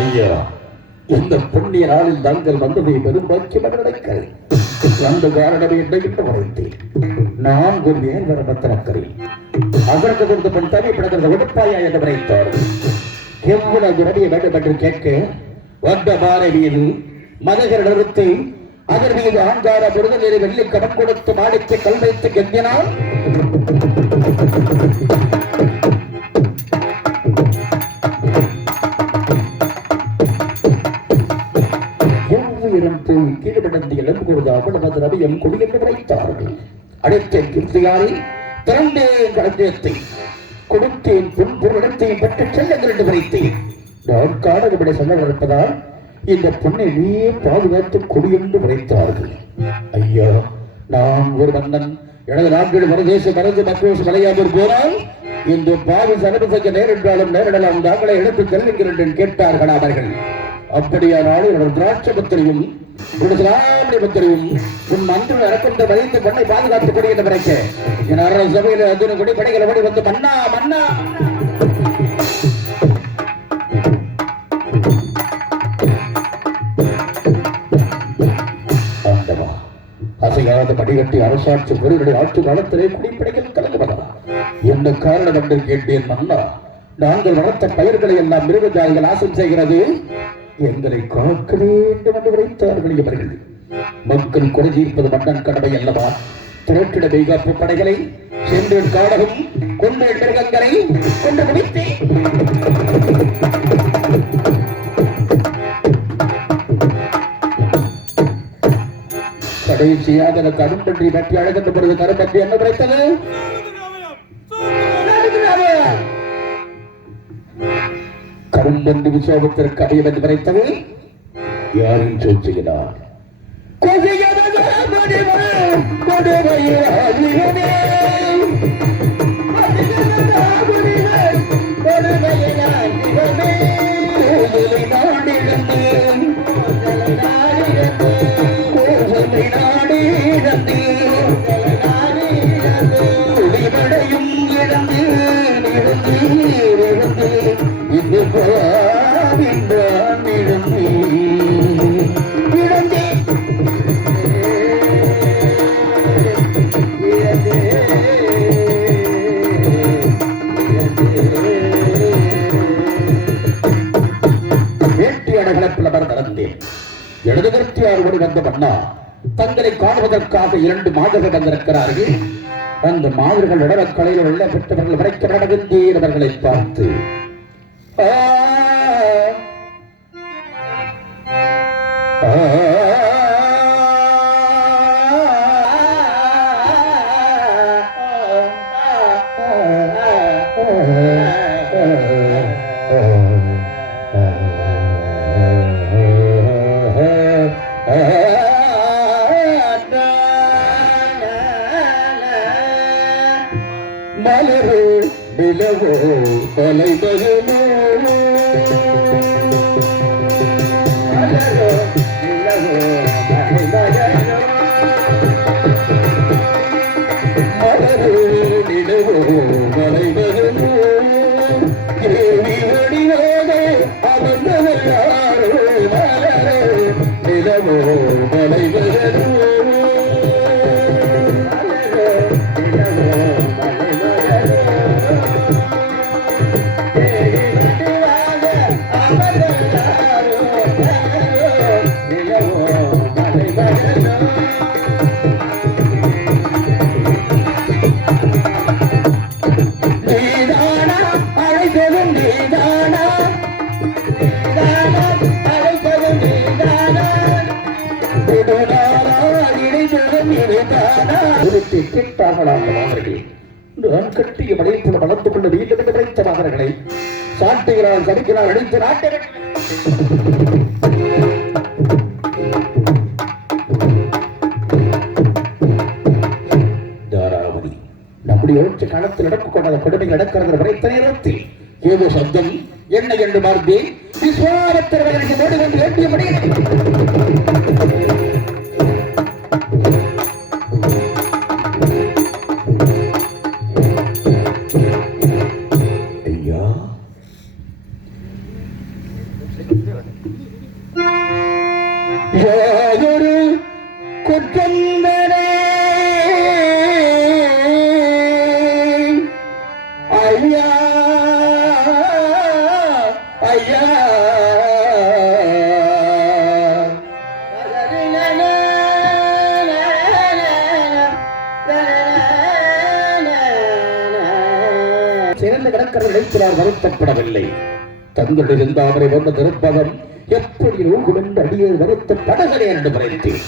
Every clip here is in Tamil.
ஐயா, இந்த புண்ணிய நாளில் தாங்கள் வந்ததை பெரும் பாக்கியம் நடக்கிறேன். அந்த காரணமே என்னையிட்டு வரைத்தேன். நான் ஒரு ஏன் வர பத்திரக்கிறேன். அதற்கு கொடுத்த பெண் தனி பிடக்கிறது உடுப்பாயா என்று வரைத்தார்கள். எவ்வளவு ரடிய வேண்டும் என்று கேட்க வந்த மாலை மீது மதகர் நிறுத்தி அதன் மீது ஆங்கார முருகநீரை வெள்ளி கடன் கொடுத்து மாடிக்கு கல் வைத்து கெஞ்சினால் எவ்வுயிரம் போய் கீழ்படந்து எலும்பு கொடுத்த அவ்வளவு ரவியம் கொடி என்று வரைத்தார்கள். அடைத்த கீர்த்தியாரை திறந்தேன் களஞ்சியத்தை கொடுத்தேன் பொன்பொருளத்தையும் பெற்று செல்லுங்கள் என்று வரைத்தேன். நான் காணவிட சொல்ல இருப்பதால் இந்த பொண்ணை நீயே பாதுகாத்து கொடி என்று வரைத்தார்கள். ஐயா, நான் ஒரு மன்னன். எனது நாட்கள் மறுதேச மருந்து மற்றோசு மலையாமல் போனால் இந்த பாவி சனது செய்ய நேரிட்டாலும் நேரிடலாம் தாங்களே எடுத்து செல்லுங்கள் என்று கேட்டார்கள் அவர்கள். அப்படியானால் என்னோட திராட்சபத்திரையும் பத்திரையும் உன் மந்திரம் இறக்கின்ற வரைந்து பொண்ணை பாதுகாத்துக் கொடி என்று வரைக்க என் அரச சபையில் அதிர கொடி படைகளை ஓடி வந்து மன்னா மன்னா அசையாத படிகட்டி அரசாட்சி பொருளுடைய ஆட்சி காலத்திலே குடிப்படைகள் கலந்துவதா என்ன காரணம் என்று கேட்டேன். மன்னா, நாங்கள் வளர்த்த பயிர்களை எல்லாம் மிருகஜாதிகள் நாசம் செய்கிறது, எங்களை காக்க வேண்டும் என்று வைத்தார்கள் இவர்கள். மக்கள் கொலை தீர்ப்பது மன்னன் கடமை அல்லவா? திரட்டிட மெய்காப்பு படைகளை சென்று காடகம் கொண்டு மிருகங்களை கொண்டு முடித்து கடைசியாக கரும்பன்றி பற்றி அழகின்ற பொழுது கரும்பன்றி என்ன கிடைத்தது? கரும்பன்றி விசோகத்திற்கு அடையும் என்று கிடைத்தது யாரின் சொல்லுகிறார்? குடிபடையும் இழந்து இது வேட்டியடகளப்பில் நடந்தேன். இடது கருத்தியார் ஓடி வந்த மன்னா தங்களை காணுவதற்காக 2 மாதர்கள் வந்திருக்கிறார்கள். அந்த மாதர்கள் உடற்கலையில் உள்ள பெற்றவர்கள் வரைக்கப்படவில்லை. பார்த்து மலரோ நிலவோ கொலைபகமோ மலரோ நிலவோ கொலைபகமோ மலரோ நிலவோ கொலைபகமோ தேவி வடிவாக அமர்ந்தவர் யாரோ மலரோ நிலவோ கொலைபகமோ கட்டிய மலையில் வளர்ந்து கொண்டு வீட்டில் வைத்த மகர்களை சாட்டைகளால் கடிக்கிறார் அடித்து நாட்டை தாராவதி நம்முடைய யோசிச்ச காலத்தில் நடக்கக்கூடாத கொடுமை நடக்கிறது வரைத்த நேரத்தில் ஏதோ சப்தம் என்ன என்று பார்த்து விஸ்வாமத்திரவர்களுக்கு ஓடி வந்து வேண்டிய முடியும். யாதொரு குற்றந்தனே ஐயா ஐயா சிறந்த கடற்கரை நினைக்கிறார் வருத்தப்படவில்லை. தங்களிருந்த அவரை வந்த திருப்பதம் எப்படி ஊகும் என்று அடியை வருத்த படகரை என்று மறைத்தேன்.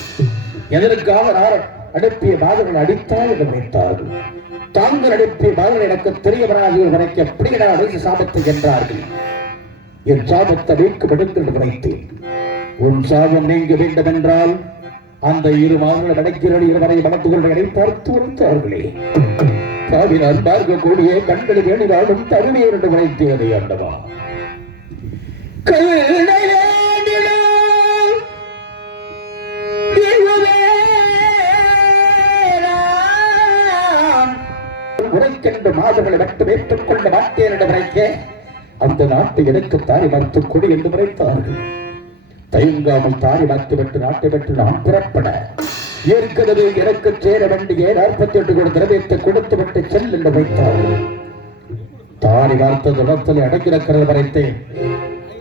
எதற்காக அனுப்பிய பாதகன் அடித்தால் என்று நினைத்தார்கள். தாங்கள் அனுப்பிய பாதகன் எனக்கு தெரியவராக வரைக்க அப்படியே அடைசி சாபத்தை என்றார்கள். என் சாபத்தை நீக்கப்படும் என்று நினைத்தேன். உன் சாபம் நீங்க வேண்டும் என்றால் அந்த இரு மாதங்கள் அடைக்கிறது இருவரை வளர்த்து கொள்வதை பார்த்து உரைத்தார்களே. சாவினால் பார்க்கக்கூடிய கண்களில் வேணிவாடும் தருவியர் என்று நினைத்தேனே ஆண்டவா. உரைக்கென்று மாதங்களை மட்டும் ஏற்றுக்கொள்ள மாட்டேன் என்று நினைக்க அந்த நாட்டை எனக்கு தாரி மறுத்துக் கொடு என்று நினைத்தார்கள். தயங்காமல் தாரி மறுத்துவிட்டு நாட்டை பெற்று நான் புறப்பட ஏற்கனவே எனக்கு சேர வேண்டிய 48 கோடி திரவியத்தை கொடுத்து விட்டு செல் என்று வைத்தார்கள். தாரி வார்த்த இடத்தில் அடங்கியிருக்கிறது வரைத்தேன்.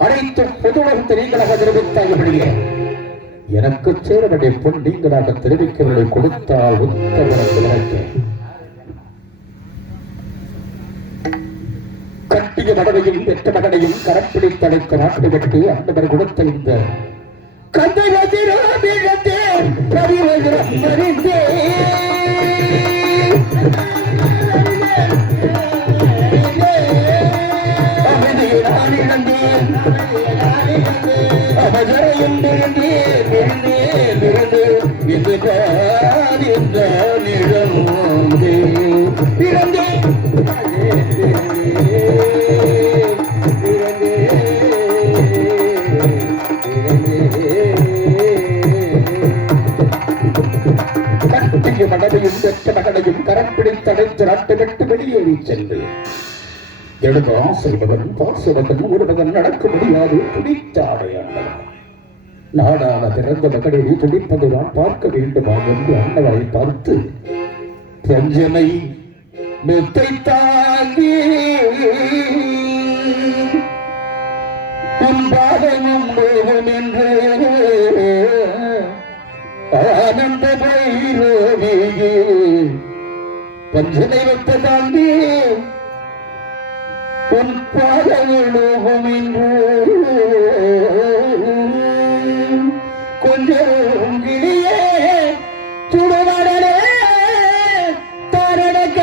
அனைத்து பொதுவகத்தை நீங்களாக தெரிவித்தாயபடியே எனக்கு சேர வேண்டிய பொன் நீங்களாக தெரிவிக்கவில்லை. கொடுத்தால் உத்தரவு கட்டிய மடவையும் பெற்ற மகனையும் கரப்பிடித்தடைக்க நாட்டு விட்டு அந்தவர் கொடுத்த இந்த மடவையும் பெற்ற மகனையும் கரப்பிடித்தடைத்து நாட்டை விட்டு வெளியேறி சென்று எழுத ஆசைபவன் பாசவகன் ஒரு மகன் நடக்க முடியாது துடித்தாடையாண்டவன். நாடான பிறந்த மகனை துடிப்பதை நான் பார்க்க வேண்டுமா என்று அண்ணவரை பார்த்து பஞ்சனை மெத்தை தாங்கி பாதமும் லோகம் என்று ஆனந்த பைரவியே பஞ்சனை வெத்த தாண்டி உன் பாதலோகம் என்று கொஞ்சம் கிளியே துடுவடலே தாரடக்க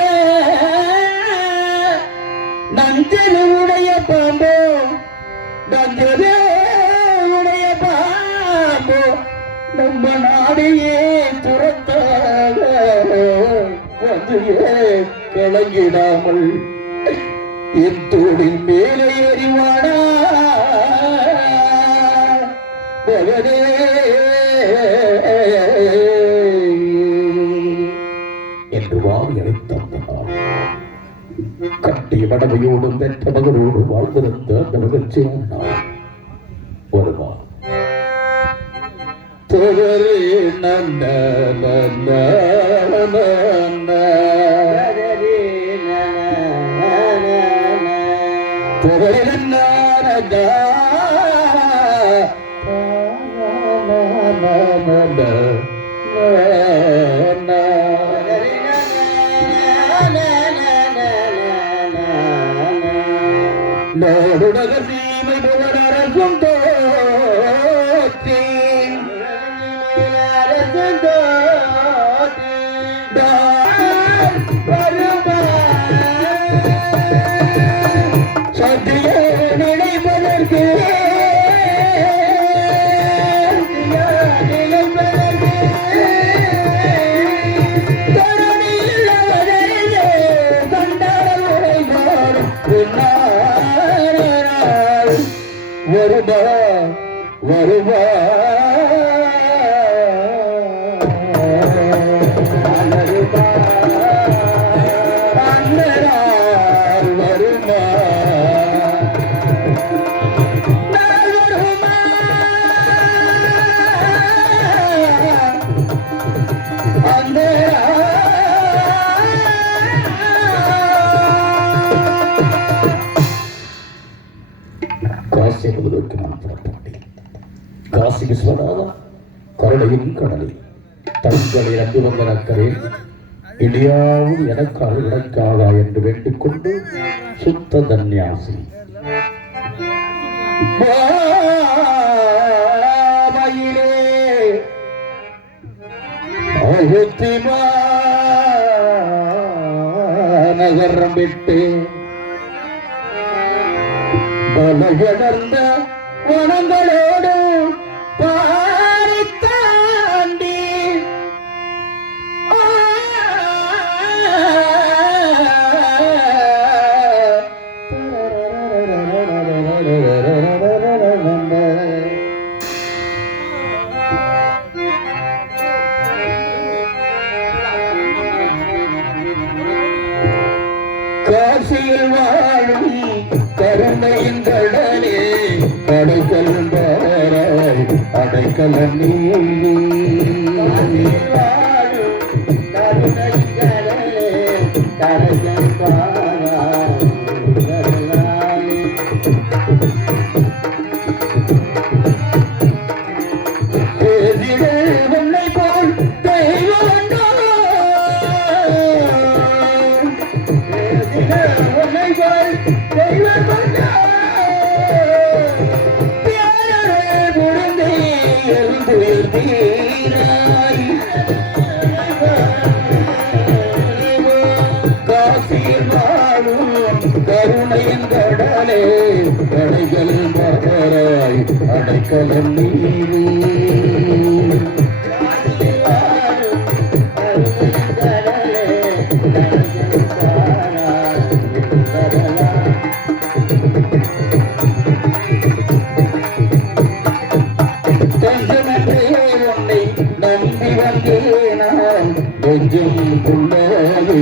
நஞ்சது உடைய பாம்போ நஞ்சது உடைய பாம்போ நம்ம நாடையே துரத்தாக வந்து கலங்கிடாமல் என் தோளில் மேலே அறிவானா மகனே என்று வாரி அழைத்தான். கட்டிய மடமையோடும் வெற்ற மகனோடு வாழ்ந்திருந்த அந்த மகிழ்ச்சி வருவான். தவறு நன்ன நாடுடக சீமை புகழரசும் தோற்றி சத்திய நினைப்பதற்கு வருவா வருவா வருமா காசி என்பதற்கு நான் புறப்பட்டேன். காசி விஸ்வநாதா, கருணையின் கடலை தங்களை நம்பி வந்த நக்கரே, இடியாவும் எனக்காக இடைக்காதா என்று வேண்டிக் கொண்டு சுத்த தன்யாசி நகரம் விட்டு பலகடர்ந்த வனங்களோடு பாரி தாண்டி காசியில் வாழும் கருணையின் கடலே அடைக்கலம் அடைக்கலம் நீ வாழும் கருணையின் கடலே அடைக்கலம் உன்னை போல் தெய்வம் காசியில் வாழும் கருணையின் கடலே கடைகள் மகராய் அடைக்கலம் நீ நம்பி வந்தேனான் கொஞ்சம் புள்ளவே